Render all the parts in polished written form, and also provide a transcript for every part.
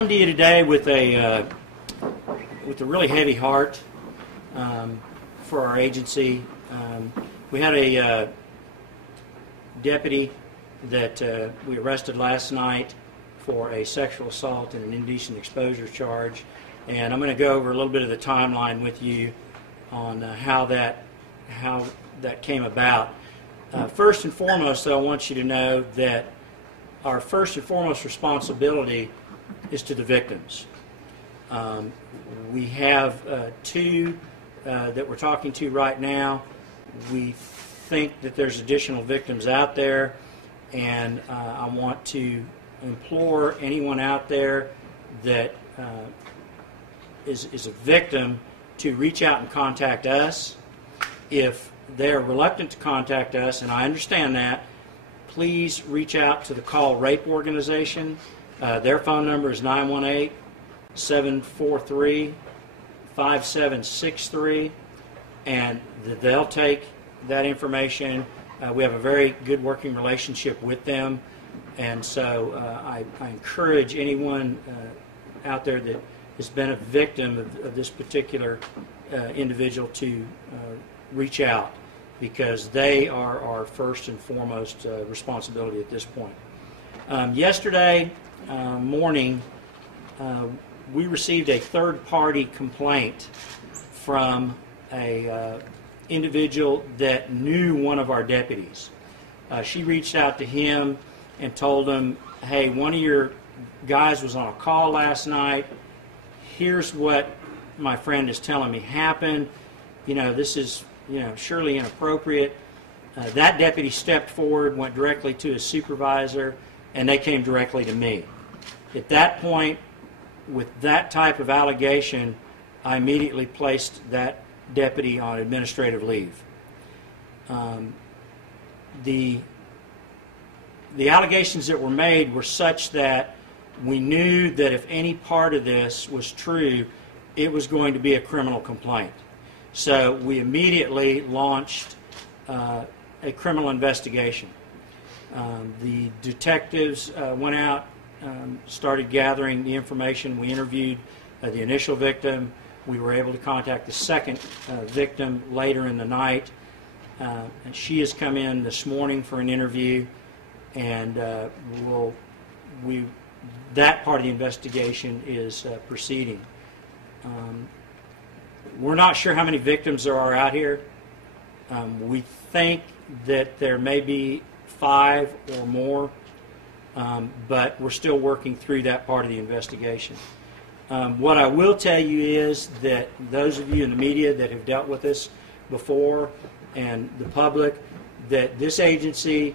Come to you today with a really heavy heart for our agency. We had a deputy that we arrested last night for a sexual assault and an indecent exposure charge, and I'm going to go over a little bit of the timeline with you on how that came about. First and foremost, though, I want you to know that our first and foremost responsibility is to the victims. We have two that we're talking to right now. We think that there's additional victims out there, and I want to implore anyone out there that is a victim to reach out and contact us. If they're reluctant to contact us, and I understand that, please reach out to the Call Rape organization. Their phone number is 918-743-5763, and they'll take that information. We have a very good working relationship with them, and so I encourage anyone out there that has been a victim of this particular individual to reach out, because they are our first and foremost responsibility at this point. Yesterday morning, we received a third-party complaint from a individual that knew one of our deputies. She reached out to him and told him, "Hey, one of your guys was on a call last night. Here's what my friend is telling me happened. This is surely inappropriate." That deputy stepped forward, went directly to his supervisor, and they came directly to me. At that point, with that type of allegation, I immediately placed that deputy on administrative leave. The allegations that were made were such that we knew that if any part of this was true, it was going to be a criminal complaint. So we immediately launched a criminal investigation. The detectives went out, started gathering the information. We interviewed the initial victim. We were able to contact the second victim later in the night. And she has come in this morning for an interview, and that part of the investigation is proceeding. We're not sure how many victims there are out here. We think that there may be 5 or more, but we're still working through that part of the investigation. What I will tell you is that those of you in the media that have dealt with this before, and the public, that this agency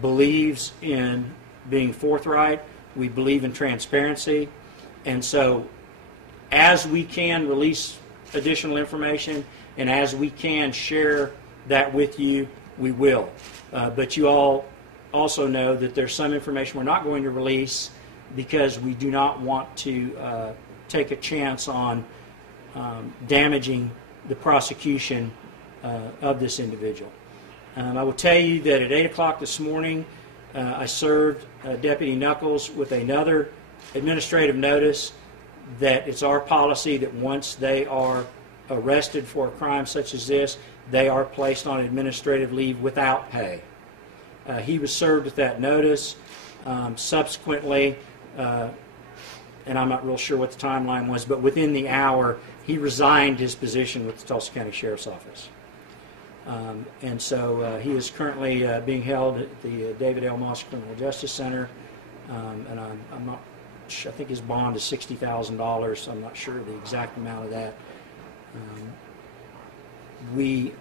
believes in being forthright. We believe in transparency, and so as we can release additional information and as we can share that with you, we will. But you all also know that there's some information we're not going to release because we do not want to take a chance on damaging the prosecution of this individual. I will tell you that at 8 o'clock this morning, I served Deputy Knuckles with another administrative notice that it's our policy that once they are arrested for a crime such as this, they are placed on administrative leave without pay. He was served with that notice. Subsequently, and I'm not real sure what the timeline was, but within the hour, he resigned his position with the Tulsa County Sheriff's Office. And so he is currently being held at the David L. Moss Criminal Justice Center, and I'm not. I think his bond is $60,000. So I'm not sure the exact amount of that. We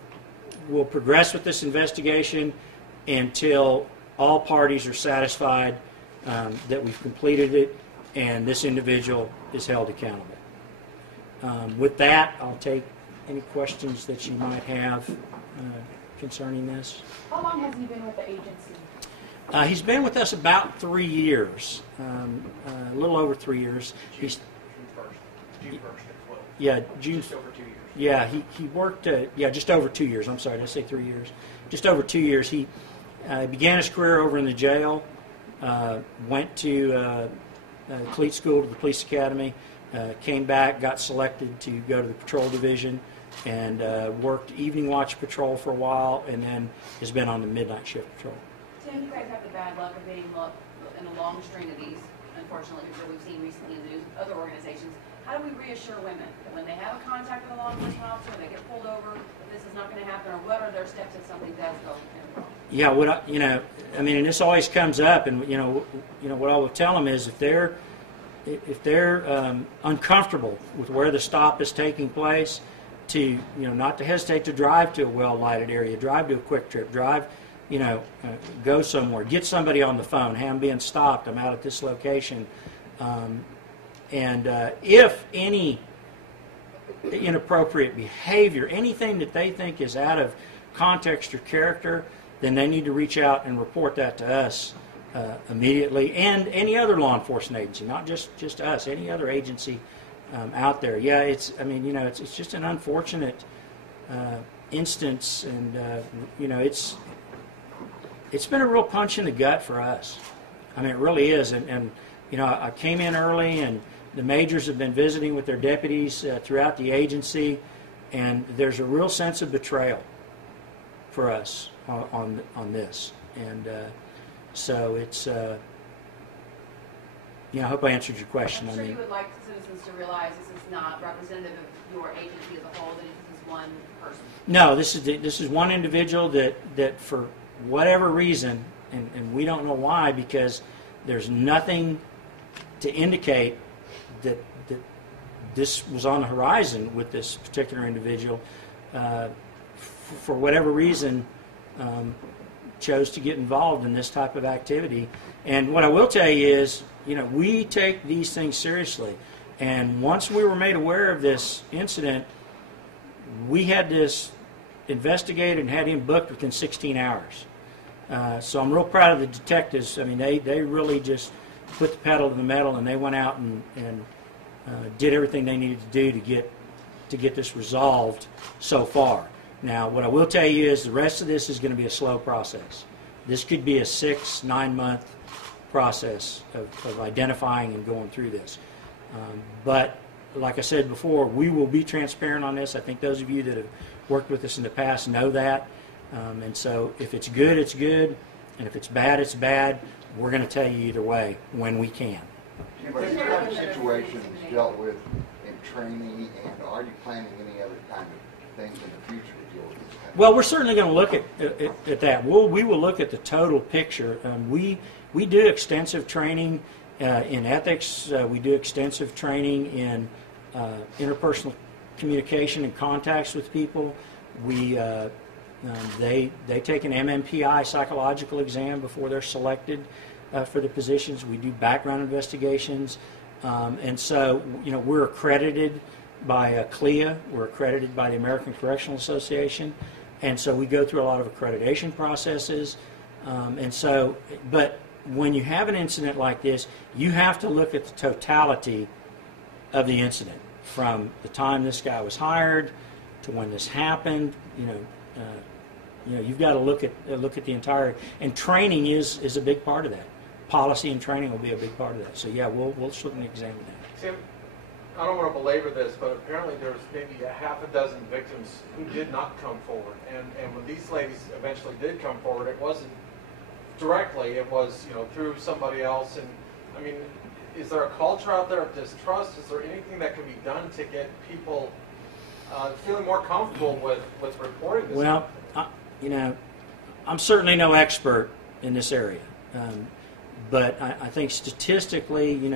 will progress with this investigation until all parties are satisfied that we've completed it and this individual is held accountable. With that, I'll take any questions that you might have concerning this. How long has he been with the agency? He's been with us about 3 years, a little over 3 years. June 1st at 12. Yeah, June. Just over 2 years. Yeah, he worked, just over 2 years. I'm sorry, did I say 3 years? Just over 2 years. He began his career over in the jail, went to cleat school to the police academy, came back, got selected to go to the patrol division, and worked evening watch patrol for a while, and then has been on the midnight shift patrol. Tim, you guys have the bad luck of being in a long string of these, unfortunately, that we've seen recently in the news with other organizations. How do we reassure women that when they have a contact with a law enforcement officer, when they get pulled over, that this is not going to happen, or what are their steps if something does go wrong? Yeah, and this always comes up, and what I will tell them is if they're uncomfortable with where the stop is taking place, to not to hesitate to drive to a well-lighted area, drive to a quick trip, drive, go somewhere, get somebody on the phone. Hey, I'm being stopped. I'm out at this location. And if any inappropriate behavior, anything that they think is out of context or character, then they need to reach out and report that to us immediately, and any other law enforcement agency, not just us, any other agency out there. Yeah, it's just an unfortunate instance, and it's been a real punch in the gut for us. I mean, it really is, and I came in early, and the majors have been visiting with their deputies throughout the agency, and there's a real sense of betrayal for us on this, and so it's. I hope I answered your question. I'm sure you would like citizens to realize this is not representative of your agency as a whole. That this is one person. No, this is one individual that for whatever reason, and we don't know why, because there's nothing to indicate that this was on the horizon with this particular individual. For whatever reason, chose to get involved in this type of activity. And what I will tell you is, we take these things seriously. And once we were made aware of this incident, we had this investigated and had him booked within 16 hours. So I'm real proud of the detectives. I mean, they really just put the pedal to the metal, and they went out and did everything they needed to do to get this resolved so far. Now, what I will tell you is the rest of this is going to be a slow process. This could be a 6-9 month process of identifying and going through this. But like I said before, we will be transparent on this. I think those of you that have worked with us in the past know that. And so if it's good, it's good. And if it's bad, it's bad. We're going to tell you either way when we can. But this kind of situation is dealt with in training, and are you planning any other kind of things in the future to deal with this kind of? Well, we're certainly going to look at that. We will look at the total picture. We do extensive training in ethics. We do extensive training in interpersonal communication and contacts with people. They take an MMPI psychological exam before they're selected for the positions. We do background investigations, and so we're accredited by CLIA. We're accredited by the American Correctional Association, and so we go through a lot of accreditation processes. But when you have an incident like this, you have to look at the totality of the incident, from the time this guy was hired to when this happened. You've got to look at the entire, and training is a big part of that. Policy and training will be a big part of that. So yeah, we'll certainly examine that. Tim, I don't want to belabor this, but apparently there's maybe a half a dozen victims who did not come forward, and when these ladies eventually did come forward, it wasn't directly, it was through somebody else. And I mean, is there a culture out there of distrust? Is there anything that can be done to get people feeling more comfortable with reporting this? Well, I'm certainly no expert in this area, but I think statistically, and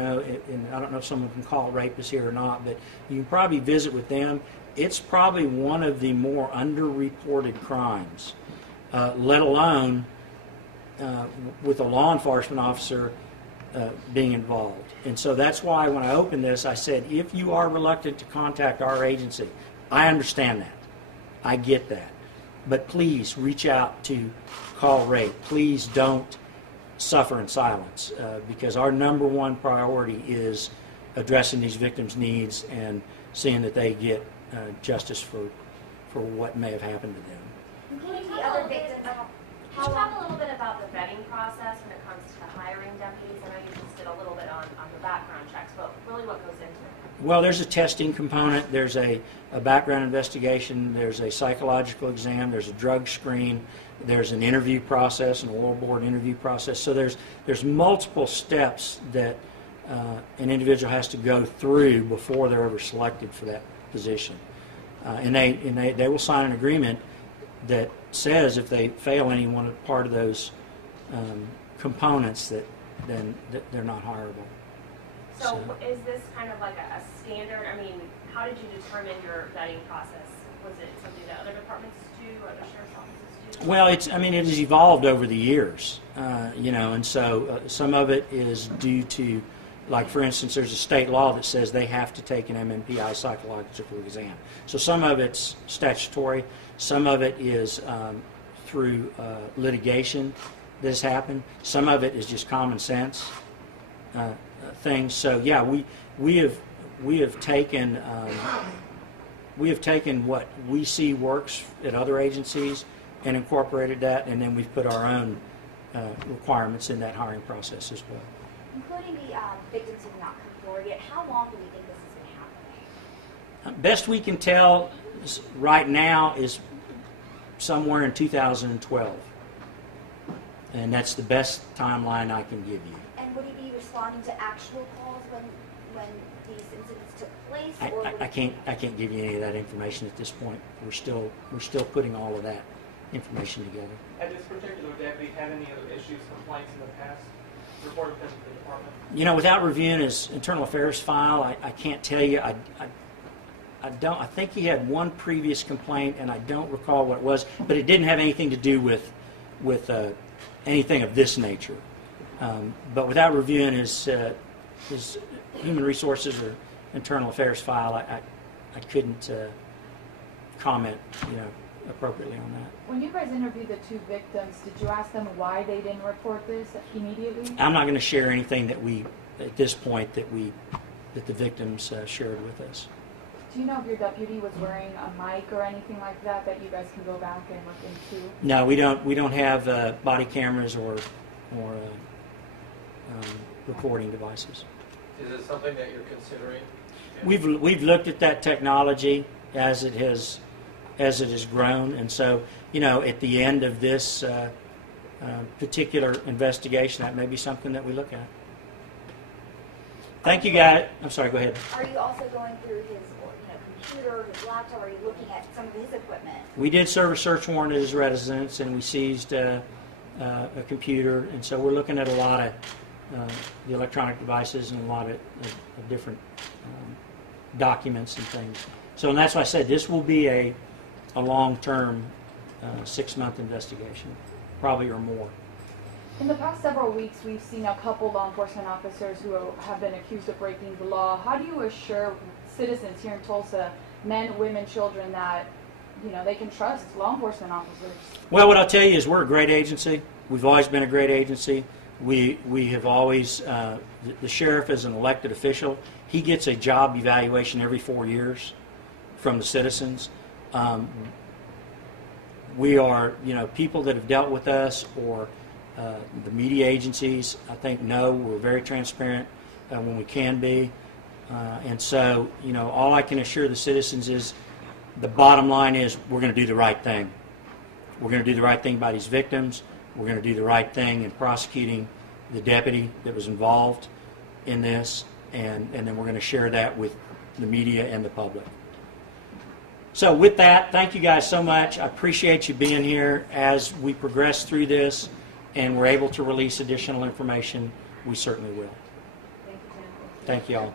I don't know if someone can call rapists here or not, but you can probably visit with them. It's probably one of the more underreported crimes, let alone with a law enforcement officer being involved. And so that's why when I opened this, I said, if you are reluctant to contact our agency, I understand that. I get that. But please reach out to Call Rape. Please don't suffer in silence, because our number one priority is addressing these victims' needs and seeing that they get justice for what may have happened to them. Including the other victims. Could you talk a little bit about the vetting process when it comes to hiring deputies? I know you just did a little bit on the background checks, but really what goes into it? Well, there's a testing component, there's a background investigation, there's a psychological exam, there's a drug screen, there's an interview process, an oral board interview process. So there's multiple steps that an individual has to go through before they're ever selected for that position. And they will sign an agreement that says if they fail any one part of those components, then they're not hireable. So is this kind of like a standard? I mean, how did you determine your vetting process? Was it something that other departments do, or other sheriff's offices do? Well, it has evolved over the years, and so some of it is due to, like for instance, there's a state law that says they have to take an MMPI psychological exam. So some of it's statutory, some of it is through litigation that has happened, some of it is just common sense things. So yeah, we have taken what we see works at other agencies and incorporated that, and then we've put our own requirements in that hiring process as well. Including the victims who have not come forward yet, how long do you think this has been happening? Best we can tell right now is somewhere in 2012, and that's the best timeline I can give you. And would he be responding to actual calls when these incidents took place? I can't give you any of that information at this point. We're still putting all of that information together. Had this particular deputy had any other issues, complaints in the past reported them to the department? Without reviewing his internal affairs file, I can't tell you. I think he had one previous complaint, and I don't recall what it was, but it didn't have anything to do with anything of this nature. But without reviewing his human resources or internal affairs file, I couldn't comment, appropriately on that. When you guys interviewed the two victims, did you ask them why they didn't report this immediately? I'm not going to share anything at this point that the victims shared with us. Do you know if your deputy was wearing a mic or anything like that you guys can go back and look into? No, we don't have body cameras or recording devices. Is it something that you're considering? We've looked at that technology as it has grown, and so at the end of this particular investigation, that may be something that we look at. Thank you, guys. I'm sorry. Go ahead. Are you also going through his computer, his laptop? Are you looking at some of his equipment? We did serve a search warrant at his residence, and we seized a computer, and so we're looking at a lot of the electronic devices and a lot of different documents and things. So, and that's why I said this will be a long-term 6-month investigation, probably or more. In the past several weeks, we've seen a couple law enforcement officers who have been accused of breaking the law. How do you assure citizens here in Tulsa, men, women, children, that they can trust law enforcement officers? Well, what I'll tell you is we're a great agency. We've always been a great agency. We have always, the sheriff is an elected official. He gets a job evaluation every 4 years from the citizens. We are, people that have dealt with us or the media agencies, I think, know we're very transparent when we can be. And so, all I can assure the citizens is the bottom line is we're going to do the right thing. We're going to do the right thing by these victims. We're going to do the right thing in prosecuting the deputy that was involved in this, and then we're going to share that with the media and the public. So with that, thank you guys so much. I appreciate you being here. As we progress through this and we're able to release additional information, we certainly will. Thank you, Tim. Thank you all.